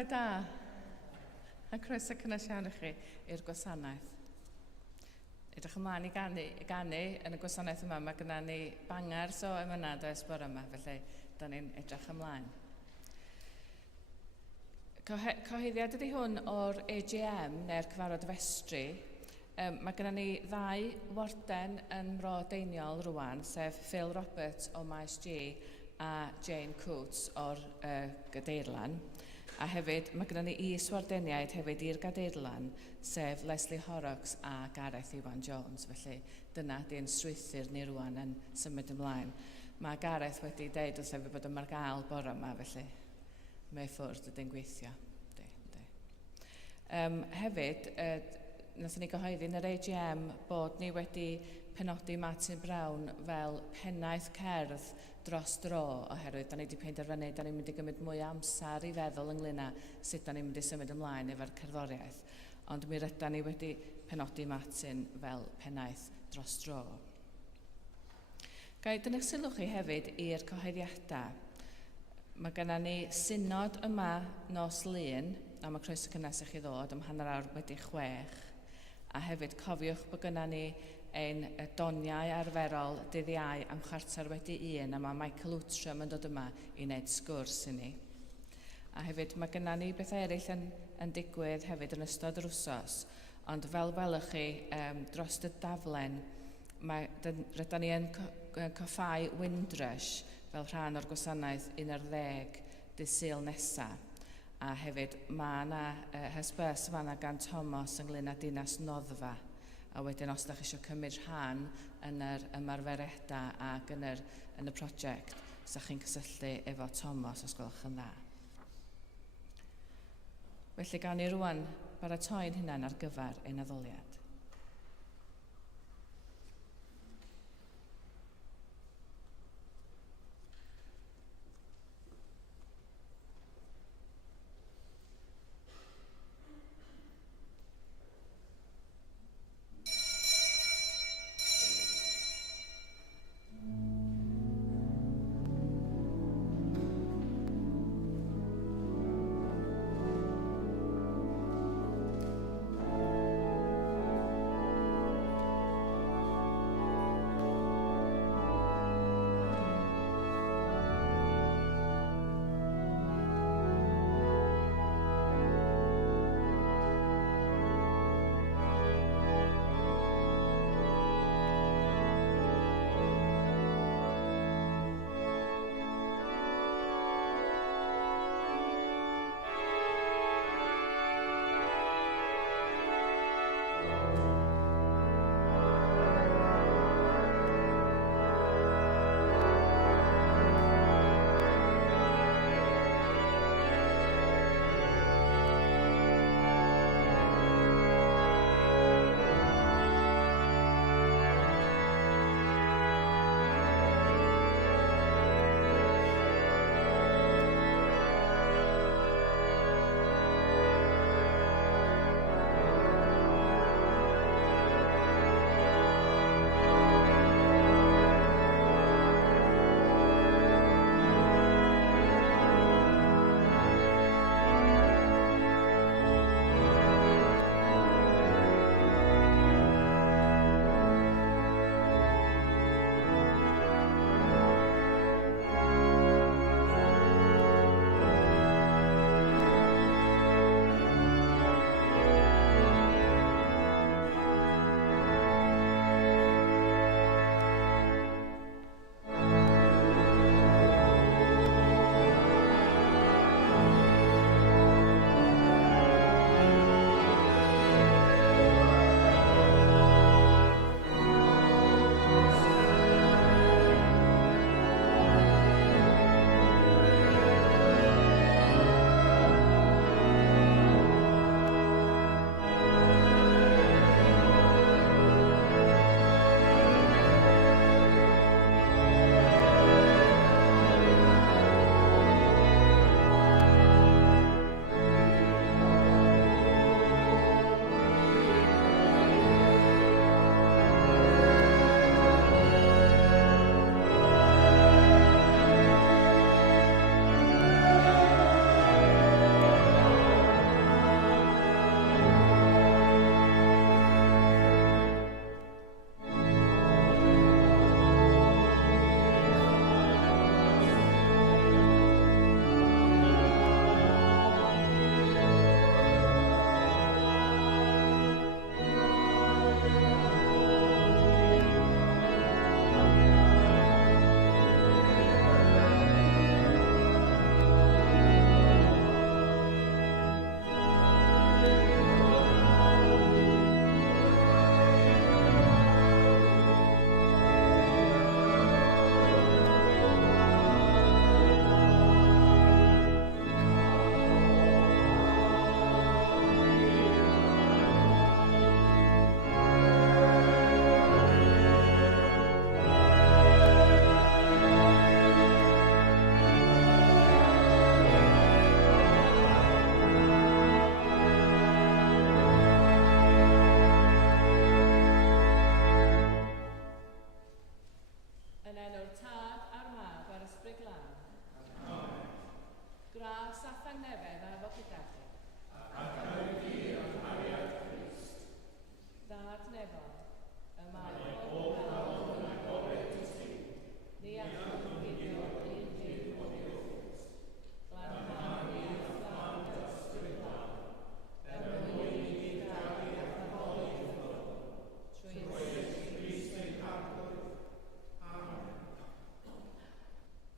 Bore da, a croeso cynnes iawn i chi i'r gwasanaeth. Edrych ymlaen i ganu yn y gwasanaeth yma, mae gyda ni bangars o emynad oes bore yma, felly da ni'n edrych ymlaen. Cyhoeddiad ydy hwn o'r AGM, neu'r cyfarfod festri. Mae gyda ni ddau warden yn Mro Deiniol rwan, sef Phil Roberts o Maes G a Jane Coates o'r Gadeirlan. A hefyd, mae gyda ni is-wardeniaid hefyd i'r Gadeirlan, sef Leslie Horrocks a Gareth Iwan Jones. Felly, dyna di'n strwythur ni rwan yn symud ymlaen. Mae Gareth wedi deud wrth efo bod yma'r gael bore yma, felly mae ffwrdd ydy'n gweithio. Hefyd, nathon ni gyhoeddi yn yr AGM bod ni wedi penodi Martin Brown fel pennaeth cerdd dros dro, oherwydd da ni wedi penderfynu da ni'n mynd i gymryd mwy amser i feddwl ynglyn â sut da ni'n mynd i symud ymlaen efo'r cerddoriaeth. Ond mi ryda ni wedi penodi Martin fel pennaeth dros dro. Gai dynnu'ch sylw chi hefyd i'r cyhoeddiadau. Mae gennym ni synod yma nos Lun, a mae croeso cynnes i chi ddod ym 5:45. A hefyd cofiwch bod gennym ni ein doniau arferol dydd Iau am 1:15, a mae Michael Outram yn dod yma i wneud sgwrs i ni. A hefyd mae gennym ni beth eraill yn digwydd hefyd yn ystod yr wsos, ond fel welwch chi dros y daflen, rydyn ni yn coffau Windrush fel rhan o'r gwasanaeth 11 dydd Sul nesaf. A hefyd mae yna hysbys fanna gan Thomas ynglyn â dinas noddfa. A wedyn os ydych chi eisiau cymryd rhan yn yr ymarferiadau ac yn y prosiect, ydych chi'n cysylltu efo Thomas os gwelwch yn dda. Felly gawn ni rwan baratoi'n hunan ar gyfer ein addoliad.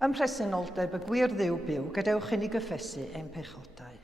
Ym mhresenoldeb y gwir dduw byw, gadewch i ni gyffesu ein pechodau.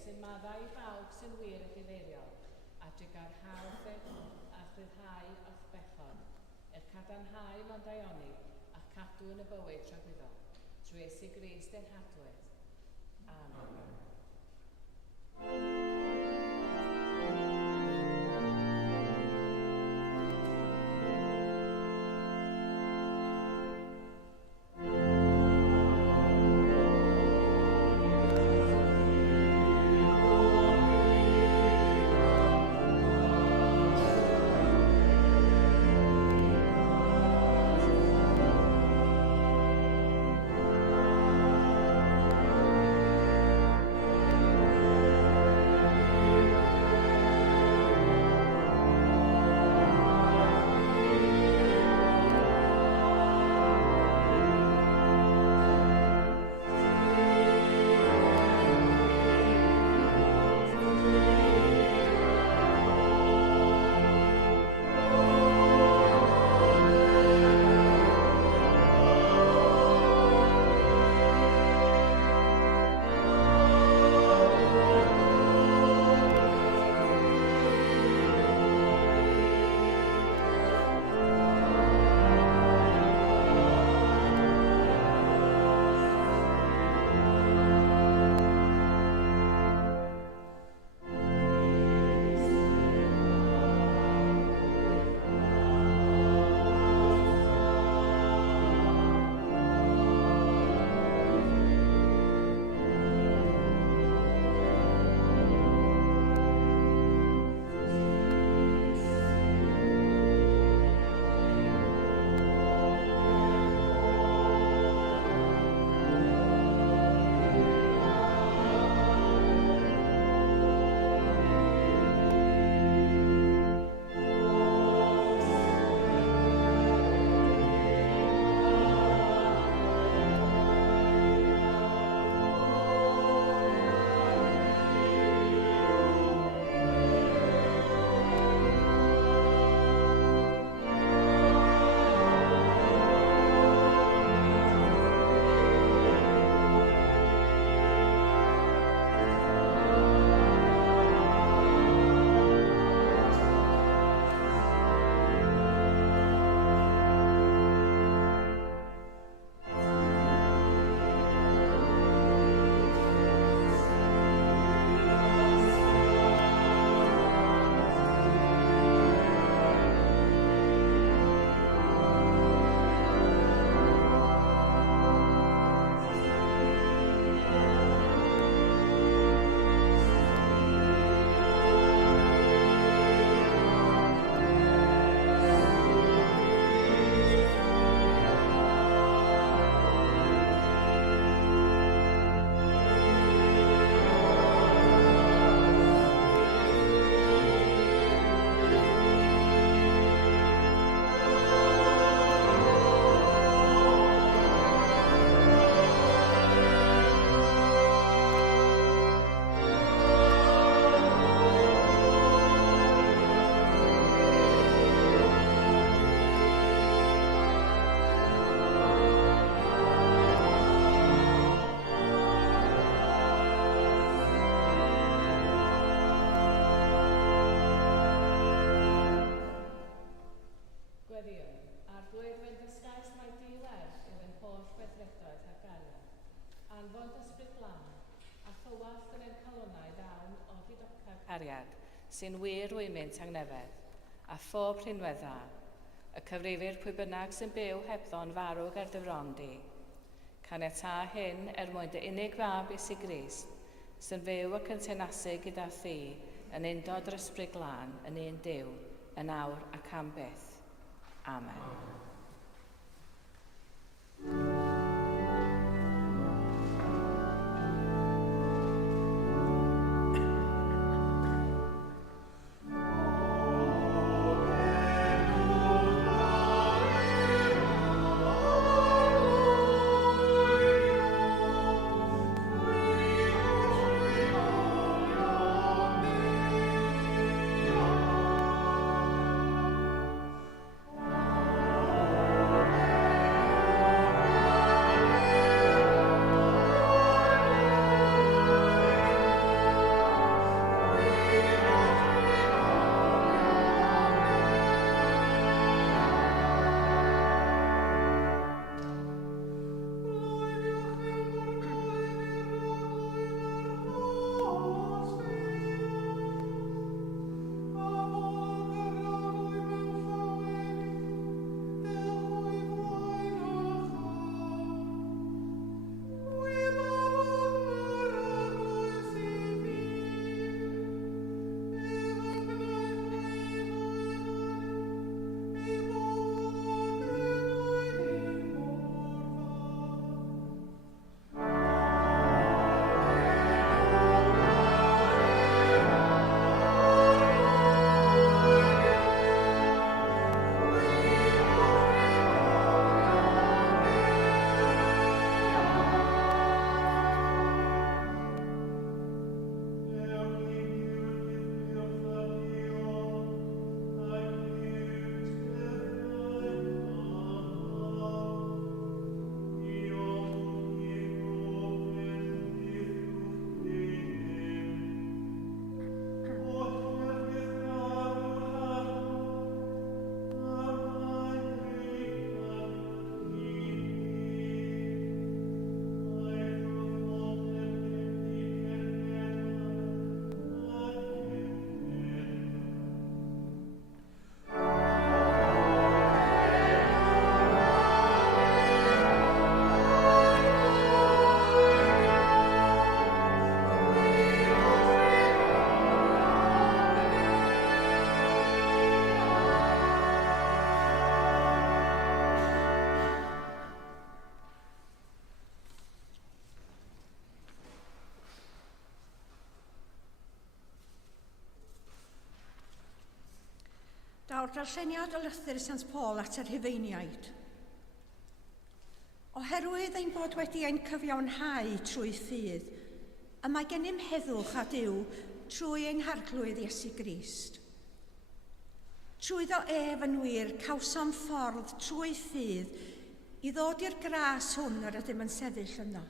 Sy'n maddau bawb sy'n wir y gyfeiriol, a digarhaw a chryddhau o'ch bechod, cadarnhau mewn daioni a'ch cadw yn y bywyd tragwyddol, trwy Iesu Grist ein hadwydd. Amen. Anfon ysbryd glân, a thywallt yn ein calonnau ddawn o hydocaf cariad, sy'n wir wymynt angnefedd, a phob rhinwedd dda, y cyfrifir pwy bynnag sy'n byw hebddo'n farw ger dyfron di. Caniata hyn mwyn dy unig fab Iesu Grist, sy'n fyw ac yn tenasu gyda thi, yn undod yr ysbryd glân, yn un Duw, yn awr ac am byth. Amen. Daw'r darlleniad o lythyr Sant Paul at yr Rhufeiniaid. Oherwydd ein bod wedi ein cyfiawnhau trwy ffydd, y mae gennym heddwch a Duw trwy ein harglwydd Iesu Grist. Trwyddo ef yn wir cawsom ffordd trwy ffydd i ddod i'r gras hwn yr ydym yn sefyll yno.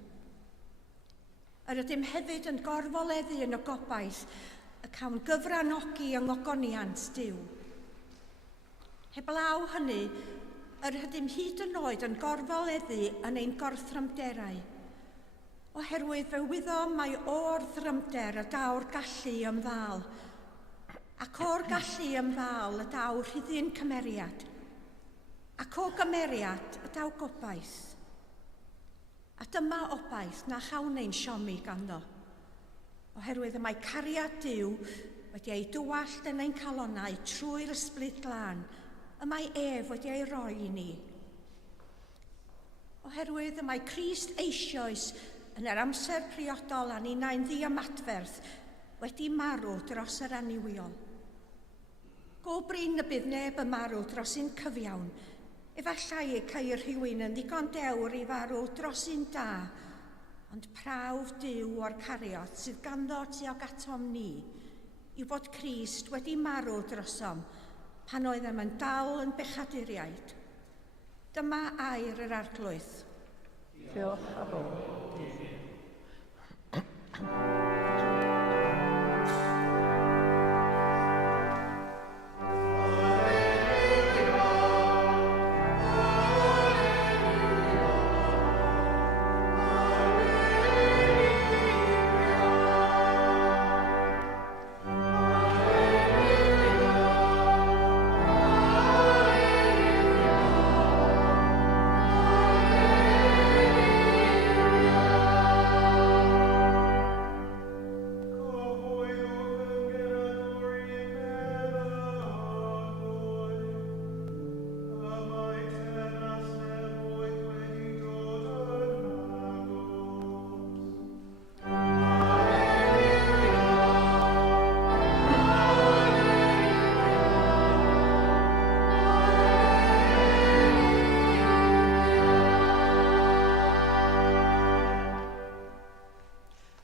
Yr ydym hefyd yn gorfoleddu yn y gobaith y cawn gyfranogi yng ngogoniant Duw. Heblaw hynny, yr ydym hyd yn oed yn gorfoleddu yn ein gorthryfderau, oherwydd fe wyddo mai o'r ddrymder y daw'r gallu ymddal, ac o'r gallu ymddal y daw rhyddun cymeriad, ac o gymeriad y daw gobaith. A dyma obaith na chawn ein siomi ganddo, oherwydd y mae cariad Duw wedi ei dywallt yn ein calonnau trwy'r ysbryd glân, y mae ef wedi ei roi i ni. Oherwydd y mae Crist eisoes yn yr amser priodol a ninnau'n ddiamadferth wedi marw dros yr aniwiol. Go brin y bydd neb yn marw dros un cyfiawn, efallai ei ceir rhywun yn ddigon dewr i farw dros un da, ond prawf Duw o'r cariad sydd ganddo tuag atom ni, yw bod Crist wedi marw drosom pan oeddem yn dal yn bechaduriaid. Dyma air yr arglwydd. Diolch ar ôl.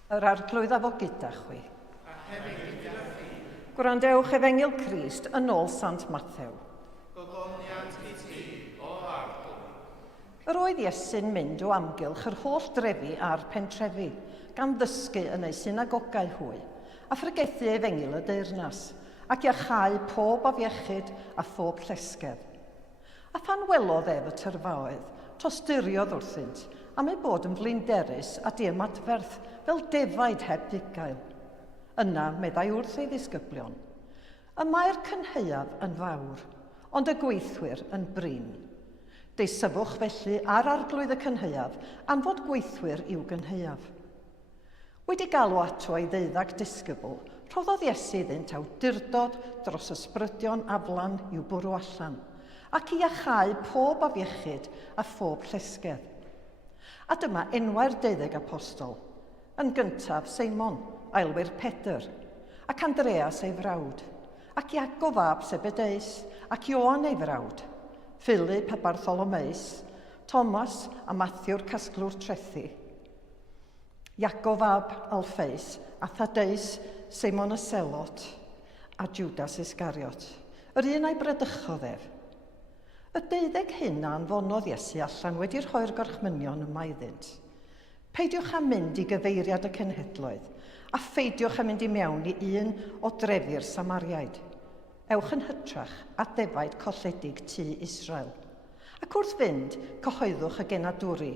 Yr arglwydd a fo gyda chwi. Gwrandewch Efengil Crist yn ôl Sant Mathew. Gogoniant i ti o arglwydd. Yr oedd Iesu'n mynd o amgylch yr holl drefi a'r pentrefi, gan ddysgu yn ei synagogau hwy, a phrygethu Efengil y deyrnas, ac iachau pob afiechyd a phob llesgedd. A phan welodd ef y tyrfaoedd, tostyriodd wrthynt, am ei bod yn flinderus a diemadferth fel defaid heb ddigael. Yna meddai wrth ei ddisgyblion. Y mae'r cynheuaf yn fawr, ond y gweithwyr yn brin. Deisybwch felly ar arglwydd y cynheuaf am fod gweithwyr i'w gynheuaf. Wedi galw ato ei ddeuddag disgybl, rhoddodd Iesu iddynt awdurdod dros ysbrydion aflan i'w bwrw allan, ac i iachau pob afiechyd a phob llesgedd. A dyma enwau'r 12 apostol. Yn gyntaf Seimon, aelwyr Pedr, ac Andreas ei frawd, ac Iago fab Sebedeus, ac Ioan ei frawd, Philip a Bartholomeus, Thomas a Matthew'r casglwr trethi, Iago fab Alfeus, a Thadeus, Seimon y Selot, a Judas Iscariot, yr un a'i bradychodd ef. Y 12 hyn a anfonodd Iesu allan wedi'r rhoi'r gorchmynion yma iddynt. Peidiwch am mynd i gyfeiriad y cenhedloedd, a pheidiwch am mynd i mewn i un o drefi'r Samariaid. Ewch yn hytrach a defaid colledig tu Israel. Ac wrth fynd, cyhoeddwch y genadwri.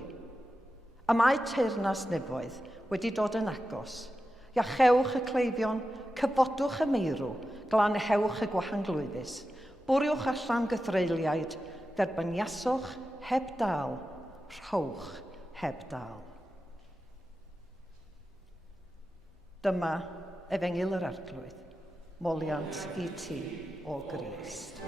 A mae teyrnas nefoedd wedi dod yn agos. Iachewch y cleifion, cyfodwch y meirw, glanhewch y gwahanglwyddus. Bwriwch allan gythreiliaid, derbyniaswch heb dal, rhowch heb dal. Dyma Efengil yr Arglwydd, moliant i ti o Grist.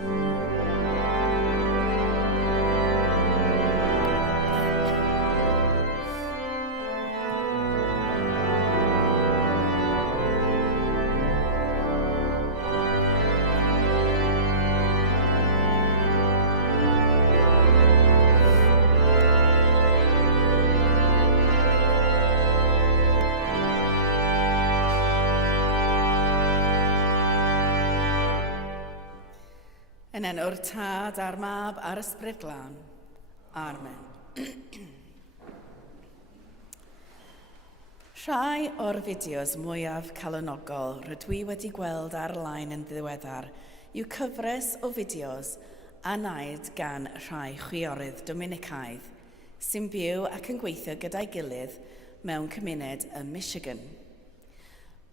Yn enw'r Tad a'r Mab a'r Ysbryd Glân. Amen. Rhai o'r fideos mwyaf calonogol rydw i wedi gweld ar-lein yn ddiweddar yw cyfres o fideos a wnaed gan rhai chwiorydd Dominicaidd sy'n byw ac yn gweithio gyda'i gilydd mewn cymuned ym Michigan.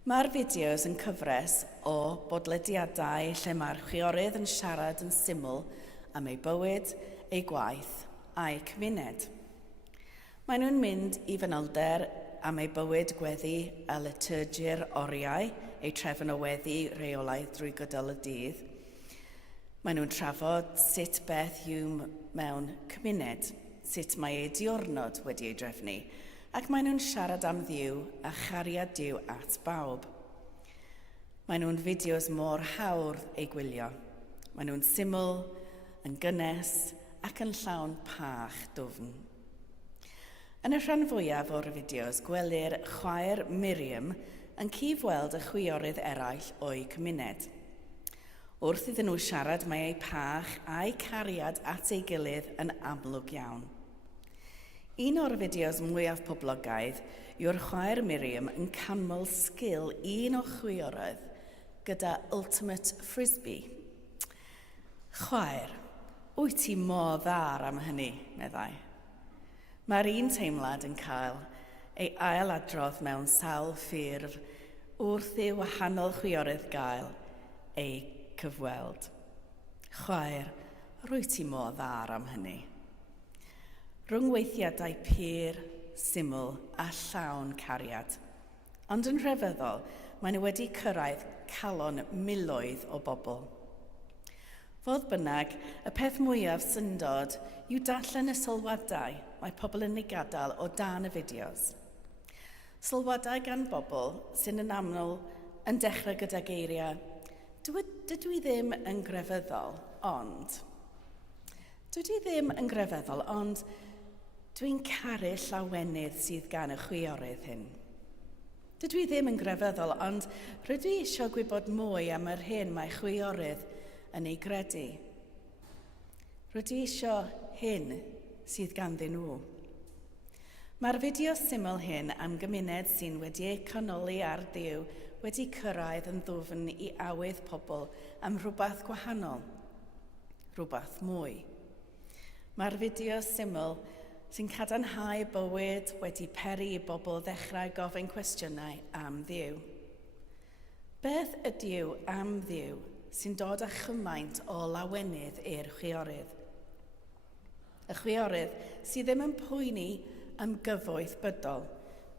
Mae'r fideos yn cyfres o bodlediadau lle mae'r chwiorydd yn siarad yn syml am ei bywyd, ei gwaith a'i cymuned. Maen nhw'n mynd i fanylder am ei bywyd gweddi a liturgi'r oriau, ei trefn o weddi reolaidd drwy gydol y dydd. Maen nhw'n trafod sut beth yw mewn cymuned, sut mae ei diwrnod wedi ei drefnu, ac maen nhw'n siarad am Dduw a chariad Dduw at bawb. Maen nhw'n fideos mor hawdd ei gwylio. Maen nhw'n syml, yn gynnes ac yn llawn pach dwfn. Yn y rhan fwyaf o'r fideos, gwelir chwaer Miriam yn cyd-weld y chwiorydd eraill o'i cymuned. Wrth iddyn nhw siarad, mae ei pach a'i cariad at ei gilydd yn amlwg iawn. Un o'r fideos mwyaf poblogaidd yw'r chwaer Miriam yn canmol sgil un o chwiorydd gyda ultimate frisbee. Chwaer, wyt ti mor ddar am hynny, meddai. Mae'r un teimlad yn cael ei ailadrodd mewn sawl ffurf wrth i wahanol chwiorydd gael ei cyfweld. Chwaer, rwyt ti mor ddar am hynny. Rhyngweithiadau pur, syml a llawn cariad. Ond yn rhyfeddol, maen nhw wedi cyrraedd calon miloedd o bobl. Fodd bynnag, y peth mwyaf syndod yw darllen y sylwadau mae pobl yn ei gadael o dan y fideos. Sylwadau gan bobl sy'n yn aml yn dechrau gyda geiriau, dydw i ddim yn grefyddol, ond... Dydw i ddim yn grefyddol, ond dwi'n caru llawenydd sydd gan y chwiorydd hyn. Dydw i ddim yn grefyddol, ond rydw i eisiau gwybod mwy am yr hyn mae chwiorydd yn ei gredu. Rydw i eisiau hyn sydd ganddyn nhw. Mae'r fideo syml hyn am gymuned sy'n wedi ei canoli ar Dduw wedi cyrraedd yn ddwfn i awydd pobl am rhywbeth gwahanol, rhywbeth mwy. Mae'r fideo syml sy'n cadarnhau bywyd wedi peri i bobl ddechrau gofyn cwestiynau am Dduw. Beth ydyw am Dduw sy'n dod â chymaint o lawenydd i'r chwiorydd? Y chwiorydd sydd ddim yn poeni am gyfoeth bydol.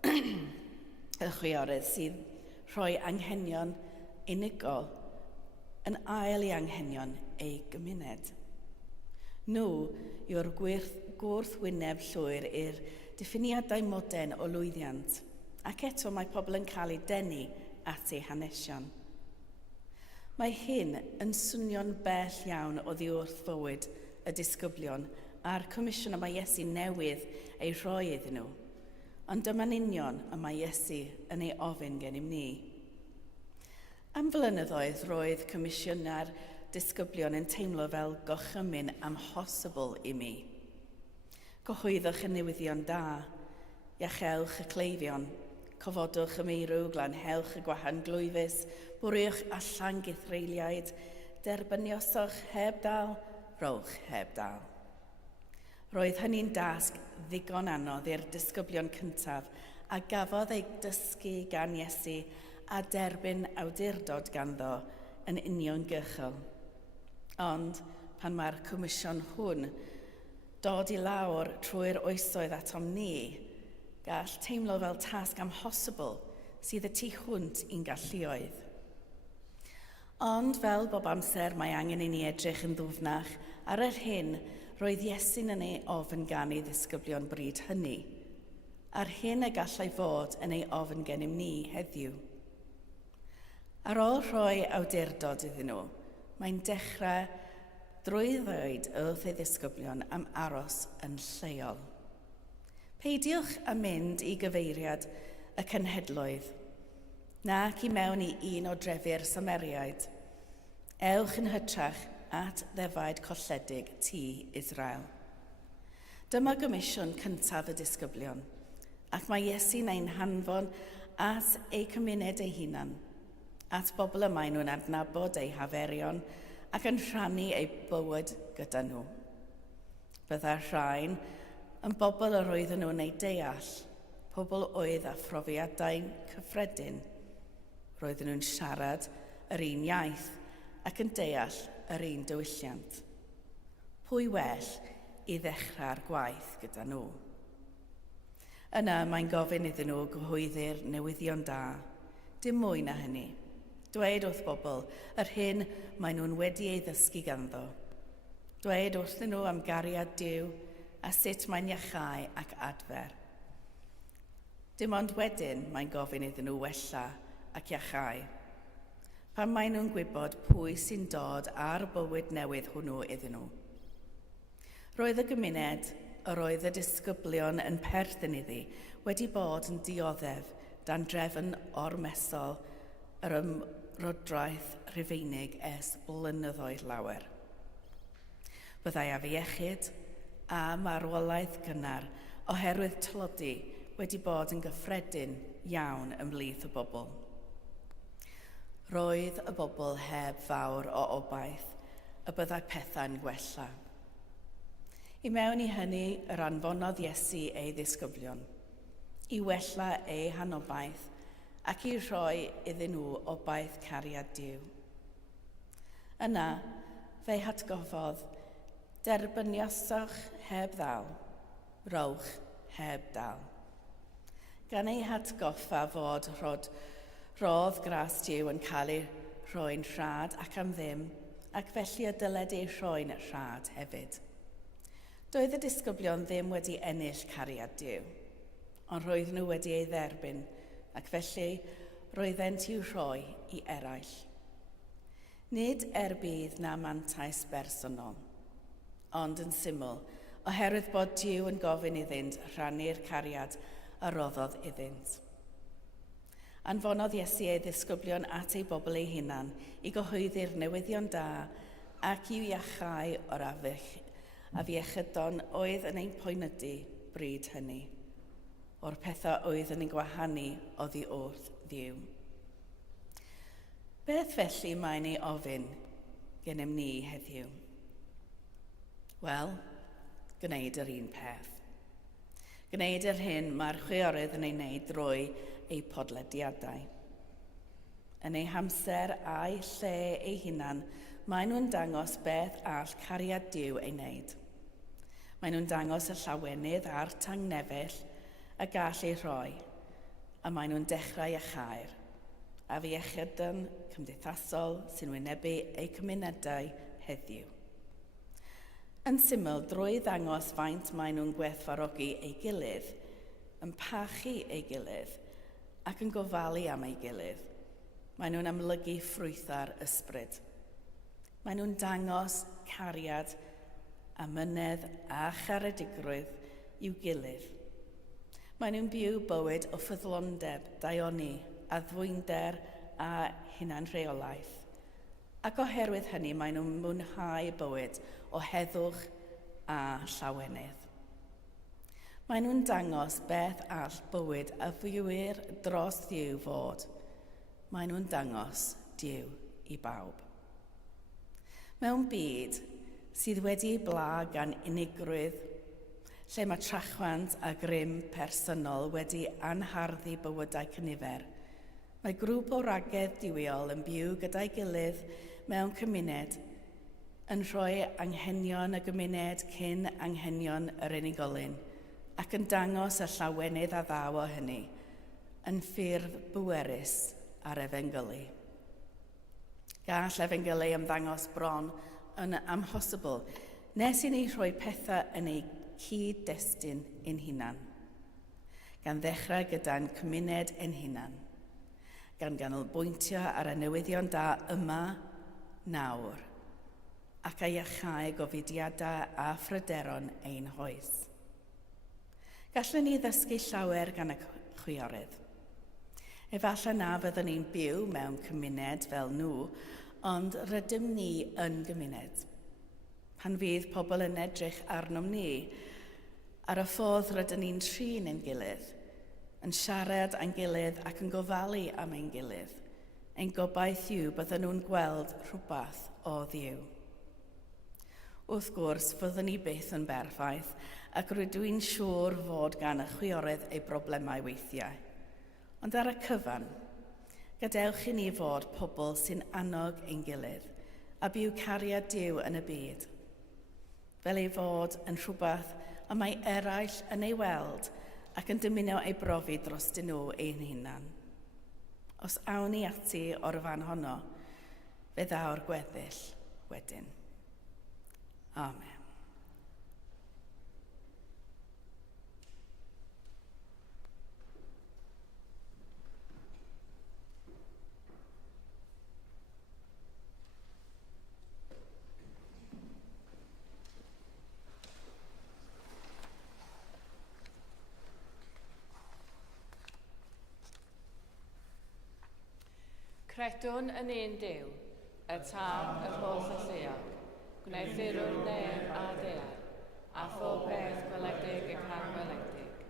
Y chwiorydd sydd rhoi anghenion unigol yn ail i anghenion ei gymuned. Nhw yw'r gwrthwyneb llwyr i'r diffiniadau modern o lwyddiant, ac eto mae pobl yn cael ei denu at eu hanesion. Mae hyn yn swnio'n bell iawn oddi wrth fywyd y disgyblion a'r comisiwn y mae Iesu newydd ei rhoi iddyn nhw, ond dyma'n union y mae Iesu yn ei ofyn gennym ni. Am flynyddoedd roedd comisiyna'r disgyblion yn teimlo fel gochymyn amhosibl i mi. Cyhoeddwch y newyddion da, iachewch y cleifion, cofodwch y meirw, glanhewch y gwahan glwyfus, bwriwch allan githreiliaid, derbynioswch heb dal, rowch heb dal. Roedd hynny'n dasg ddigon anodd i'r disgyblion cyntaf a gafodd ei dysgu gan Iesu a derbyn awdurdod ganddo yn uniongyrchol. Ond pan mae'r comisiwn hwn dod i lawr trwy'r oesoedd atom ni, gall teimlo fel tasg amhosibl sydd y tu hwnt i'n galluoedd. Ond fel bob amser mae angen i ni edrych yn ddwfnach ar yr hyn roedd Iesu'n yn ei ofyn gan ei ddisgyblion bryd hynny, a'r hyn y gallai fod yn ei ofyn gennym ni heddiw. Ar ôl rhoi awdurdod iddyn nhw, mae'n dechrau drwy ddweud wrth ei ddisgyblion am aros yn lleol. Peidiwch â mynd i gyfeiriad y cenhedloedd, nac i mewn i un o drefyr Sameriaid. Ewch yn hytrach at ddefaid colledig tu Israel. Dyma gomisiwn cyntaf y disgyblion, ac mae Iesu'n ein hanfon at ei cymuned ei hunan, at bobl y maen nhw'n adnabod ei haferion ac yn rhannu ei bywyd gyda nhw. Byddai'r rhain yn bobl yr oedden nhw'n ei deall, pobl oedd â phrofiadau cyffredin. Roedden nhw'n siarad yr un iaith ac yn deall yr un diwylliant. Pwy well i ddechrau'r gwaith gyda nhw? Yna mae'n gofyn iddyn nhw gyhoeddi'r newyddion da. Dim mwy na hynny. Dweud wrth bobl yr hyn maen nhw'n wedi ei ddysgu ganddo. Dweud wrthyn nhw am gariad Duw a sut mae'n iachau ac adfer. Dim ond wedyn mae'n gofyn iddyn nhw wella ac iachau. Pan maen nhw'n gwybod pwy sy'n dod ar bywyd newydd hwnnw iddyn nhw. Roedd y gymuned, yr oedd y disgyblion yn perthyn iddi, wedi bod yn dioddef dan drefn ormesol yr ymrodraeth Rhufeinig ers blynyddoedd lawer. Byddai afiechyd a marwolaeth gynnar oherwydd tlodi wedi bod yn gyffredin iawn ymhlith y bobl. Roedd y bobl heb fawr o obaith y byddai pethau'n gwella. I mewn i hynny, yr anfonodd Iesu ei ddisgyblion, i wella ei hanobaith ac i rhoi iddyn nhw obaith cariad Duw. Yna, fe hatgoffodd, derbynioswch heb ddal, rowch heb dal. Gan ei hatgoffa fod roedd gras Duw yn cael ei rhoi'n rhad ac am ddim, ac felly y dyled ei rhoi'n rhad hefyd. Doedd y disgyblion ddim wedi ennill cariad Duw, ond roedd nhw wedi ei dderbyn, ac felly roeddent i'w rhoi i eraill. Nid bydd na mantais bersonol, ond yn syml, oherwydd bod Duw yn gofyn iddynt rhannu'r cariad a roddodd iddynt. Anfonodd Iesu ei ddisgyblion at ei bobl ei hunan i gyhoeddi'r newyddion da ac i'w iachau o'r afiechydon oedd yn ein poenydu bryd hynny, o'r pethau oedd yn ei gwahanu oddi wrth ddiw. Beth felly mae'n ei ofyn gennym ni heddiw? Wel, gwneud yr un peth. Gwneud yr hyn mae'r chwiorydd yn ei wneud drwy ei podlediadau. Yn ei hamser a'i lle ei hunan, maen nhw'n dangos beth all cariad Duw ei wneud. Maen nhw'n dangos y llawenydd a'r tangnefell y gall ei rhoi, a maen nhw'n dechrau iachau'r afiechydon cymdeithasol sy'n wynebu eu cymunedau heddiw. Yn syml, drwy ddangos faint maen nhw'n gwerthfawrogi ei gilydd, yn pachu ei gilydd, ac yn gofalu am ei gilydd, maen nhw'n amlygu ffrwytha'r ysbryd. Maen nhw'n dangos cariad, amynedd a charedigrwydd i'w gilydd. Maen nhw'n byw bywyd o ffyddlondeb, daioni, addfwynder a hunanrheolaeth. Ac oherwydd hynny, maen nhw'n mwynhau bywyd o heddwch a llawenydd. Maen nhw'n dangos beth all bywyd a fwywyr dros Dduw fod. Maen nhw'n dangos Duw i bawb. Mewn byd sydd wedi ei bla gan unigrwydd, lle mae trachwant a grym personol wedi anharddu bywydau cynifer, mae grŵp o ragedd diwiol yn byw gyda'i gilydd mewn cymuned, yn rhoi anghenion y gymuned cyn anghenion yr unigolyn, ac yn dangos y llawenydd a ddaw o hynny, yn ffurf bwerus ar efengylu. Gall efengylu ymddangos bron yn amhosibl, nes i ni rhoi pethau yn ei cyd-destun ein hunan, gan ddechrau gyda'n cymuned ein hunan, gan ganolbwyntio ar y newyddion da yma, nawr, ac a iachau gofidiadau a phryderon ein hoes. Gallwn ni ddysgu llawer gan y chwiorydd. Efallai na fyddwn ni'n byw mewn cymuned fel nhw, ond rydym ni yn gymuned. Pan fydd pobl yn edrych arnom ni, ar y ffordd rydym ni'n trin ein gilydd, yn siarad a'n gilydd ac yn gofalu am ein gilydd, ein gobaith yw bydden nhw'n gweld rhywbeth o Dduw. Wrth gwrs, fyddwn ni byth yn berffaith, ac rydw i'n siŵr fod gan y chwiorydd ei broblemau weithiau. Ond ar y cyfan, gadewch i ni fod pobl sy'n annog ein gilydd a byw cariad Duw yn y byd. Fel ei fod yn rhywbeth y mae eraill yn ei weld ac yn dymuno ei brofi dros nhw ein hunan. Os awn ni ati o'r fan honno, fe ddaw'r gweddill wedyn. Amen. Credwn yn un Duw, y Tad yr holl y lleol, gwneithurwr neb a ddear, a phob beth gweledig ac anweledig.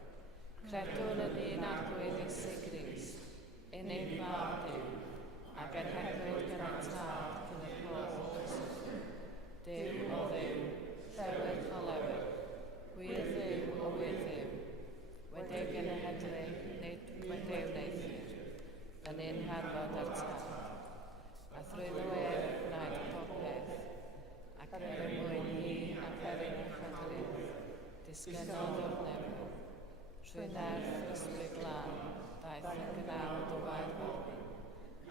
Credwn yn un arglwydd Iesu Grist, unig fawr Duw, ac yn hegwyd gan y Tad cyn yr holl ysbryd. Duw o Dduw, llewyr cholewyr, wir Dduw o wir Dduw, wedig yn y hedrych, nid wedi'r neithir, yn un harfod ar Tad, a thrwy ddwyr gwnaed pob peth, ac er mwyn hi ac erin y chadryd, disgynodd o'r newydd, trwy nerth ysbryd glân, daeth y gynnawd o waith ofyn,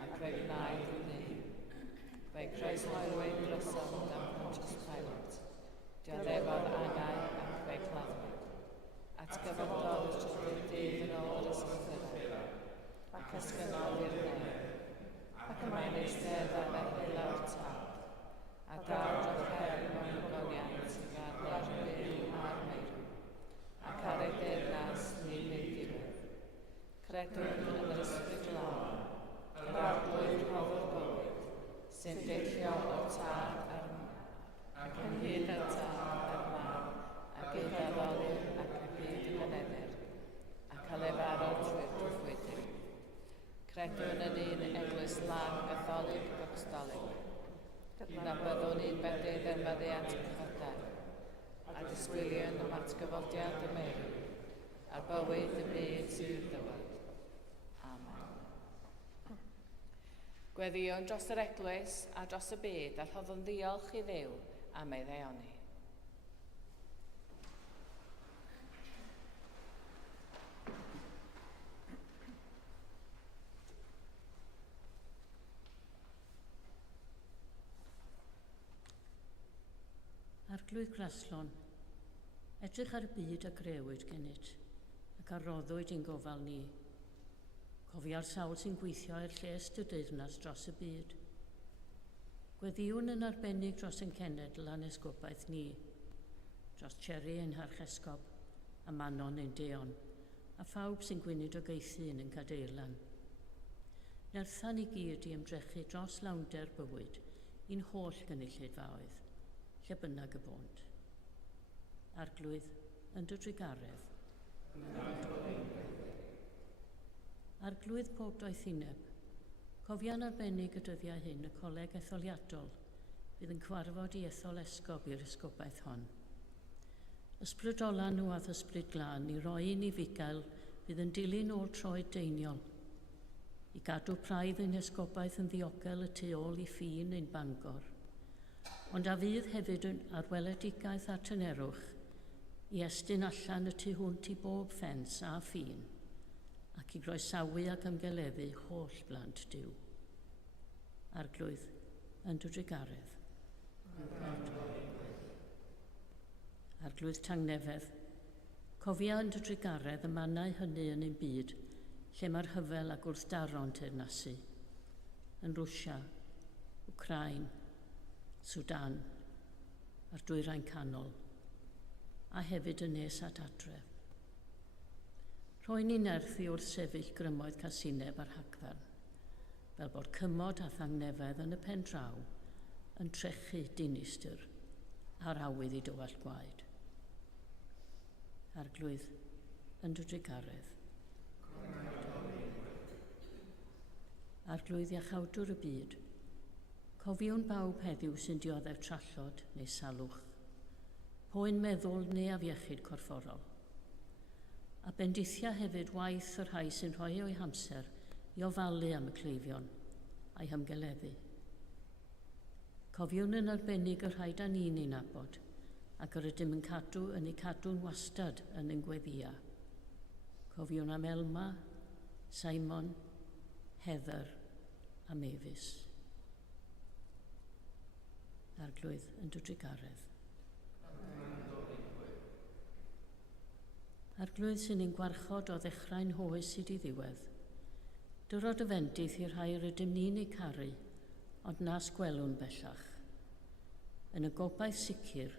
ac fe gwnaed i ni. Fe croeshoelwyd drosod am Pontius Pilate, dioddefodd angau ac fe claddwyd, at gyfydodd y trydydd dydd yn ôl yr ysgrythurau, ac ysgynodd i'r neb, ac yma'n eistedd ar ddechrau lawr Tad, a dawd o cher mewn hygoliant i farddau'r byw a'r meirw, ac ar ei deyrnas ni nid diwedd. Credwn yn yr ysbryd glân, Credwn yn un eglwys lan Gatholig Apostolic. Na byddwn ni'n bedydd yn fyddiant cyfodau, a disgwylion y matgyfodiad y mewn, a'r bywyd y byd sy'n ddywed. Amen. Gweddion dros yr eglwys a dros y byd a rhoddwn ddiolch i Dduw am ei ddeioni. Arglwydd Graslon, edrych ar y byd a grewyd gennyt, ac ar roddwyd i'n gofal ni. Cofia'r sawl sy'n gweithio i'r lles dy deyrnas dros y byd. Gweddiwn yn arbennig dros ein cenedl a'n esgobaeth ni, dros Cherry ein harchesgob, a Manon ein deon, a phawb sy'n gwynid o geithi yn ein cadeirlan. Nerthan i gyd i ymdrechu dros lawnder bywyd, i'n holl gynulleidfaoedd, lle bynnag y bont. Arglwydd yn dy drigaredd. Arglwydd pob doethineb. Cofia'n arbennig y dyddiau hyn y coleg etholiadol fydd yn cyfarfod i ethol esgob i'r esgobaeth hon. Ysbrydola nhw ath ysbryd glân i roi yn ei fugail fydd yn dilyn ôl troed deiniol. I gadw praidd ein esgobaeth yn ddiogel y tu ôl i ffin ein Bangor. Ond a fydd hefyd yn arweledigaeth a tynerwch i estyn allan y tu hwnt i bob ffens a ffin ac i groesawu ac ymgeleddu holl blant Duw. Arglwydd yn dy drigaredd. Arglwydd Tangnefedd, cofia yn dy drigaredd y mannau hynny yn ein byd lle mae'r hyfel a gwrthdaro'n teyrnasu. Yn Rwsia, Wcrain, Sudan, a'r Dwyrain Canol, a hefyd yn nes at adref. Rhoi ni nerth i wrth sefyll grymoedd casineb ar Hagfarn, fel bod cymod a Thangnefedd yn y pen draw yn trechu dinistr a'r awydd i dywall gwaed. Arglwydd yn dy drigaredd. Arglwydd iachawdwr y byd, cofiwn bawb heddiw sy'n dioddef trallod neu salwch, poen meddwl neu afiechyd corfforol. A bendithia hefyd waith yr rhai sy'n rhoi o'i hamser i ofalu am y cleifion a'i hymgeleddu. Cofiwn yn arbennig yr rhaid a ni'n ei nabod, ac yr ydym yn ei cadw'n wastad yn ein gweddia. Cofiwn am Elma, Simon, Heather a Mavis. Arglwydd yn dy drigaredd. Arglwydd sy'n ein gwarchod o ddechrau'n hoes hyd i ddiwedd. Dyrod y fendith i'r rhai rydym ni'n ei caru, ond nas gwelwn bellach. Yn y gobaith sicr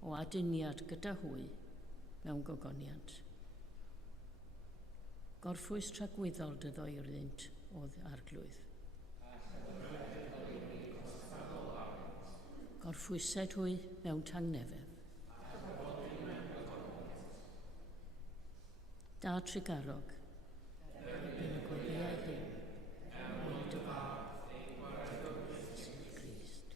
o aduniad gyda hwy mewn gogoniant. Gorffwys tragwyddol dy ddoerynt oedd arglwydd. Gorffwysed hwy mewn Tangnefedd. Da Tregarog. Erbyn y gweddiau hyn. Mwyn dy fawr. Crist.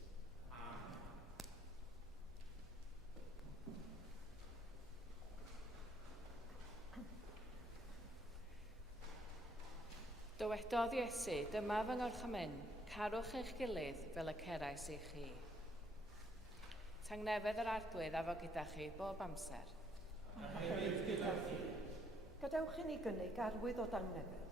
Dywedodd Iesu, dyma fy ngorchamen, carwch eich gilydd fel y cerais i chi. Tangnefedd yr arglwydd a fo gyda chi bob amser. A hefyd gyda chi. Gadewch i ni gynnig arwydd o Tangnefedd.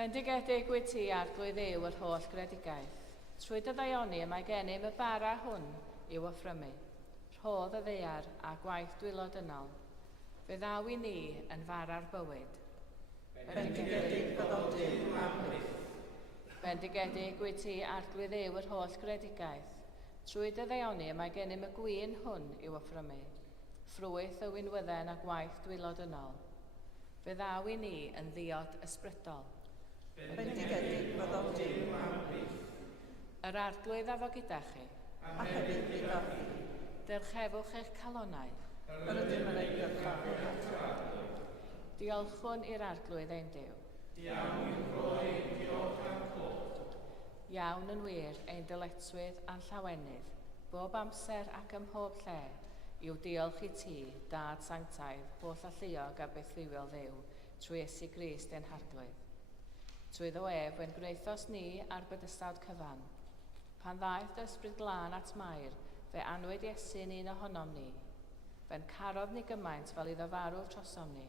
Bendigedig wyt ti arglwydd yw yr holl gredigaeth. Trwy dy ddaioni mae gennym y bara hwn i'w offrymu. Rhodd y ddeiar a gwaith dwylodynnol. Fe ddaw i ni yn fara'r bywyd. Bendigedig fyddom Duw am byth. Bendigedig wyt ti arglwydd yw yr holl gredigaeth. Trwy dy ddaioni mae gennym y gwyn hwn i'w offrymu. Ffrwyth y winwydden a gwaith dwylodynnol. Fe ddaw i ni yn ddiod ysbrydol. Bendigedig fyddom Duw am byth. Yr arglwydd a fo gyda chi. A hefyd gyda fi. Dyrchefwch eich calonau. Yr ydym yn ei gyrfa. Diolchwn i'r arglwydd ein Duw. Iawn i'w rhoi diolch am clod. Iawn yn wir ein dyletswydd a'n llawenydd, bob amser ac ym mhob lle, i'w diolch i ti, Dad Sanctaidd, holl alluog a bethywiol ddew, trwy Iesu Grist ein harglwydd. Trwy ddo ef, fe'n gwneithos ni ar bydystawd cyfan. Pan ddaeth dy ysbryd glân at Mair, fe anwyd Iesu ni'n ohonom ni. Fe'n carodd ni gymaint fel iddo farw trosom ni.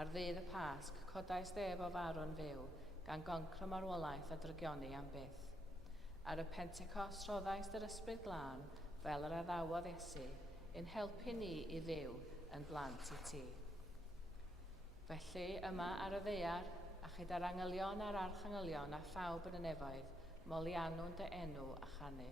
Ar ddydd y Pasg, codais ef o farw'n fyw, gan goncro marwolaeth a drygioni am byth. Ar y Pentecost rhoddais dy'r ysbryd glân, fel yr addawodd Iesu, yn helpu ni i ddew yn blant i ti. Felly yma ar y ddeiar, a chyda'r angylion a'r archangylion a phawb yn y nefoedd, moli anwn dy enw a chanu.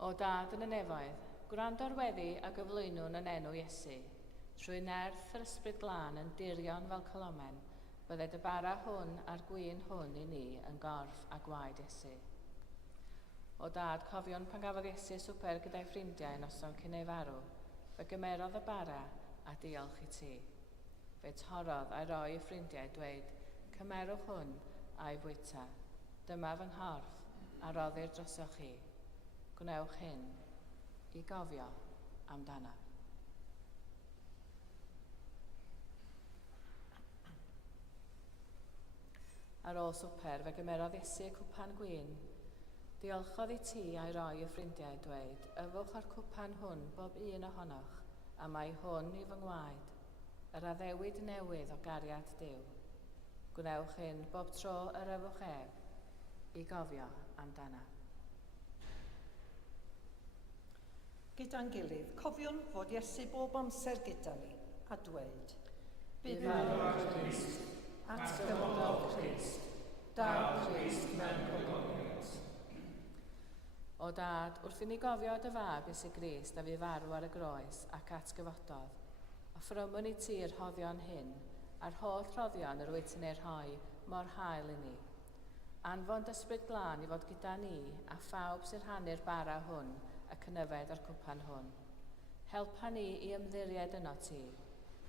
O Dad yn y nefoedd, gwrando'r weddi a gyflwynwn yn enw Iesu. Trwy nerth yr ysbryd glân yn dirion fel colomen, bydde dy bara hwn a'r gwyn hwn i ni yn gorff a gwaed Iesu. O Dad, cofion pan gafodd Iesu swper gyda'i ffrindiau noson cyn ei farw, fe gymerodd y bara a diolch i ti. Fe torodd a'i roi i ffrindiau dweud, cymerwch hwn a'i fwyta. Dyma fy nghorff a roddir drosoch chi. Gwnewch hyn i gofio amdana. Ar ôl swper, fe gymerodd Iesu cwpan gwyn. Diolchodd i ti a'i roi y ffrindiau dweud, yfwch ar cwpan hwn bob un ohonoch, a mae hwn i fy ngwaed, yr addewid newydd o gariad Duw. Gwnewch hyn bob tro yr yfwch ef, i gofio amdana. Gyda'n gilydd, cofiwn fod Iesu bob amser gyda ni a dweud, Bydd ar Crist, atgyfodol Crist, dal Crist mewn gogoniant. O Dad, wrth i ni gofio dy fab Iesu Grist a fu farw ar y groes ac atgyfododd, offrymwn i ti'r rhoddion hyn, a'r holl rhoddion yr wyt ti'n ei rhoi mor hael i ni. Anfon ysbryd glân i fod gyda ni a phawb sy'n rhannu'r bara hwn ac yn yfed o'r cwpan hwn. Helpa ni i ymddiried yno ti.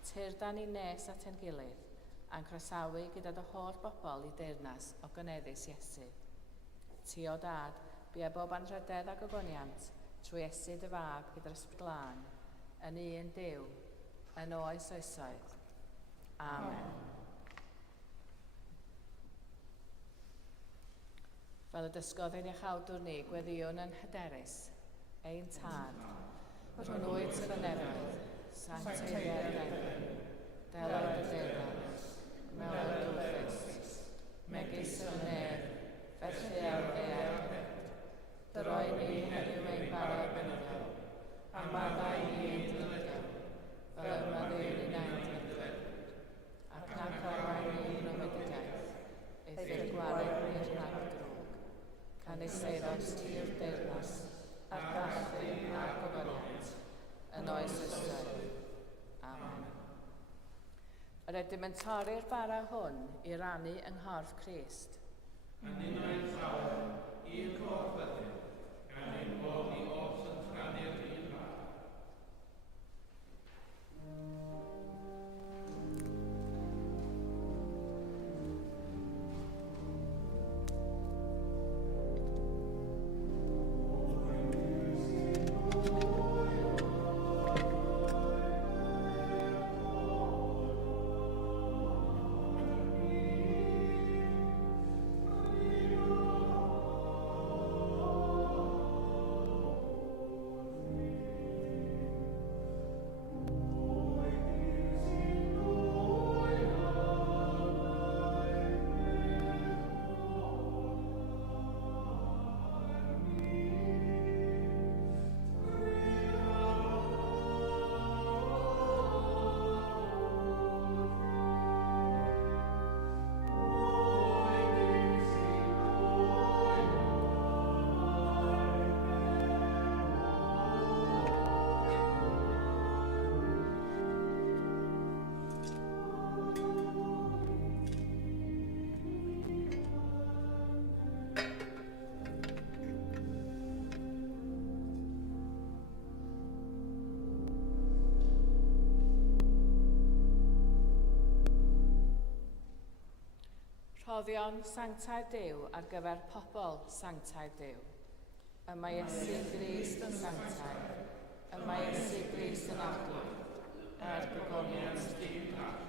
Tirda ni nes at ein gilydd a'n croesawu gyda dy holl bobl i deyrnas o gyneddus Iesu. Ti o dad, bu bob anrhydedd a gogoniant trwy Iesu dy fab gyda'r ysbryd glân, yn un Duw, yn oes oesoedd. Amen. Fel y dysgodd ein iachawdwr ni, gweddiwn yn hyderus, ein tad, rhwng oed sydd yn efoedd, sancteiddio'r ddefn, deloedd y deyrnas, mewn dwfus, megis yr nef, felly ar ddear, dyroi ni heddiw ein bara byniol, a maddau ni ein ddilygion, fel y maddau ni'n ein ddilygion, ac nac arwain ni yn ymwyddigaeth, eithir gwared ni'r nag drwg, can ei seiron styr deyrnas, a'r gallu a'r gogoniant, yn oes ysgrifennu. Amen. Yr ydym yn torri'r bara hwn i rannu yng nghorff Crist. Yn unau'n llawer, i'r corff ydym, gan ein bod ni os yn rhannu'r un bar. Rhoddion sanctaidd Duw ar gyfer pobl sanctaidd Duw. Yma Iesu Grist yn sanctaidd, yma Iesu Grist yn arglwydd, gogoniant dim car.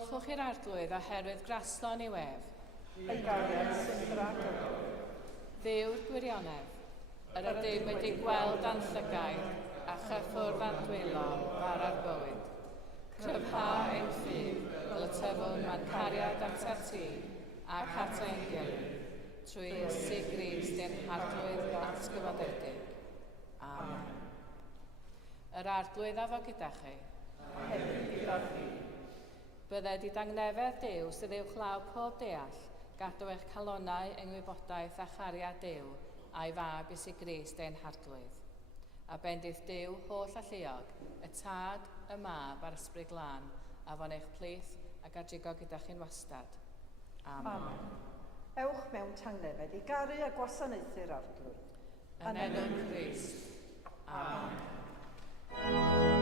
Diolchwch i'r arglwydd oherwydd graslon i wef. Ei gariad sy'n bragod. Dduw'r gwirionedd, yr ydym wedi gweld anllygaid a chyffwrdd adwylo far ar bywyd. Cryfha ein ffydd fel y tyfwn mae'n cariad at ti ac at ein gilydd, trwy Iesu Grist ein arglwydd atgyfodedig. Amen. Yr arglwydd a fo gyda chi. Bydded i dangnefedd Duw sydd uwchlaw pob deall, gadw eich calonau yng ngwybodaeth a chariad Duw a'i fab Iesu Grist ein harglwydd. A bendith Duw holl a lleog, y tad, y mab a'r ysbryd glân, a fo'n eich plith ac adrigo gyda chi'n wastad. Amen. Ewch mewn tangnefedd i garu a gwasanaethu'r arglwydd. Yn enw Crist. Amen.